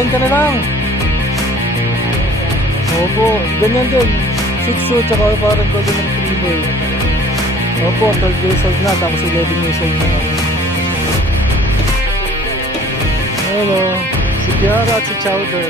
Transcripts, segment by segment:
Paparin ka na lang. Opo, ganyan din. Shih Tzu, tsaka parang golden retriever. Opo, 12 years old na, tapos 11 years old na. Hello, si Kiara at si Chowder.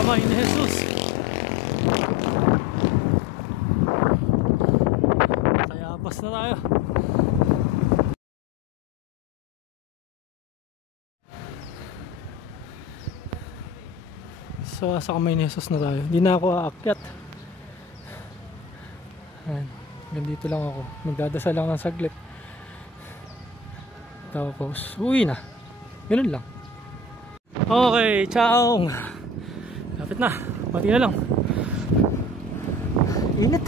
Kamay ni Jesus. Kaya abas na tayo. So sa kamay ni Jesus na tayo. Hindi na ako aakyat. Ayan. Gandito lang ako. Magdadasal lang ng saglit. Tapos uwi na. Ganun lang. Okay, ciao. Lapit na. Pati na lang. Init.